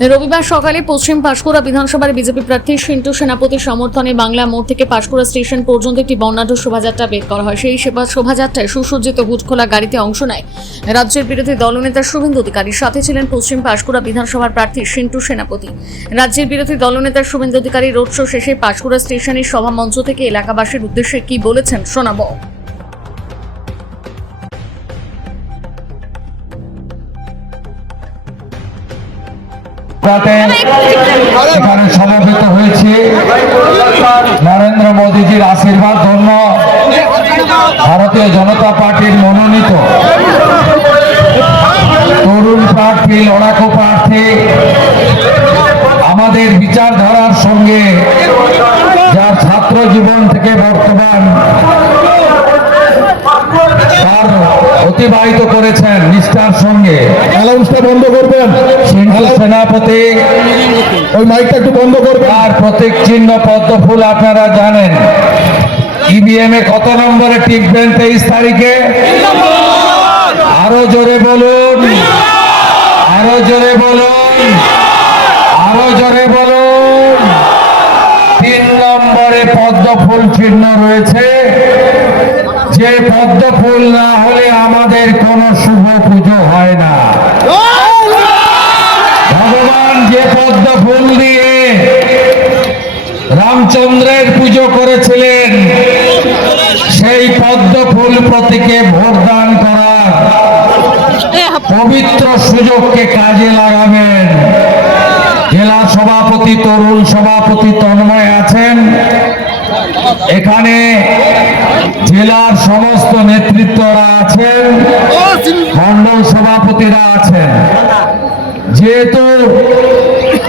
রবিবার সকালে পশ্চিম পাঁশকুড়া বিধানসভার বিজেপি প্রার্থী সিন্টু সেনাপতির সমর্থনে বাংলা মোড় থেকে পাঁশকুড়া স্টেশন পর্যন্ত একটি বর্ণাঢ্য শোভাযাত্রা বের করা হয়। সেই শোভাযাত্রায় সুসজ্জিত হুডখোলা গাড়িতে অংশ নেয় রাজ্যের বিরোধী দলনেতা শুভেন্দু অধিকারীর সাথে ছিলেন পশ্চিম পাঁশকুড়া বিধানসভার প্রার্থী সিন্টু সেনাপতি। রাজ্যের বিরোধী দলনেতা শুভেন্দু অধিকারী রোড শো শেষে পাঁশকুড়া স্টেশনের সভামঞ্চ থেকে এলাকাবাসীর উদ্দেশ্যে কি বলেছেন শোনাবো। এখানে সমবেত হয়েছে নরেন্দ্র মোদীজির আশীর্বাদ ধন্য ভারতীয় জনতা পার্টির মনোনীত তরুণ প্রার্থী, লড়াকু প্রার্থী, আমাদের বিচারধারার সঙ্গে যার ছাত্র জীবন থেকে বর্তমান তার অতিবাহিত করেছেন নিষ্ঠার সঙ্গে। অ্যালাউন্সটা বন্ধ করবেন। সিন্টু সেনাপতি, ওই মাইকটা একটু বন্ধ করবেন। আর প্রতীক চিহ্ন পদ্ম ফুল আপনারা জানেন। ইভিএম এ কত নম্বরে টিকবেন 23 তারিখে? আরো জোরে বলুন, আরো জোরে বলুন, আরো জোরে বলুন। 3 নম্বরে পদ্ম ফুল চিহ্ন রয়েছে। যে পদ্ম ফুল না হলে আমাদের কোনো শুভ পুজো হয় না। ভগবান যে পদ্ম ফুল দিয়ে রামচন্দ্রের পুজো করেছিলেন, সেই পদ্ম ফুল প্রতীকে ভোট দান করার পবিত্র সুযোগকে কাজে লাগাবেন। জেলা সভাপতি, তরুণ সভাপতি তন্ময় আছেন এখানে, জেলার সমস্ত নেতৃত্বরা আছেন, মন্ডল সভাপতিরা আছেন। যেহেতু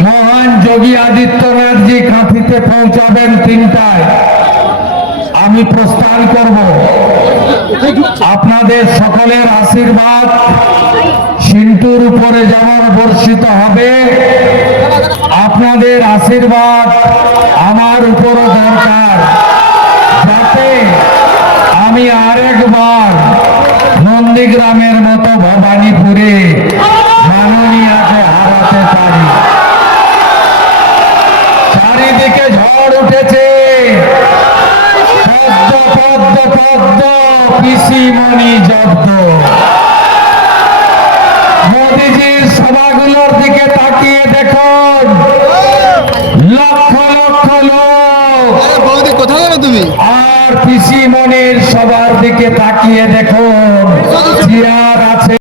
মহান যোগী আদিত্যনাথজি কাঁথিতে পৌঁছাবেন 3টায়, আমি প্রস্থান করব। আপনাদের সকলের আশীর্বাদ সিন্টুর উপরে যেমন বর্ষিত হবে, আপনাদের আশীর্বাদ আমার উপরও দরকার, যাতে আমি আরেকবার নন্দীগ্রামের মতো ভবানীপুরে মাননীয়াকে হারাতে পারি। চারিদিকে ঝড় উঠেছে, পদ্ম পদ্ম পদ্ম পিসিমণি জব্দ। মোদিজির সভাগুলোর দিকে তাকিয়ে দেখুন, লক্ষ লক্ষ লোক। কোথায় যাবে তুমি? আর পিসিমণির সবার দিকে তাকিয়ে দেখুন, চেয়ার আছে।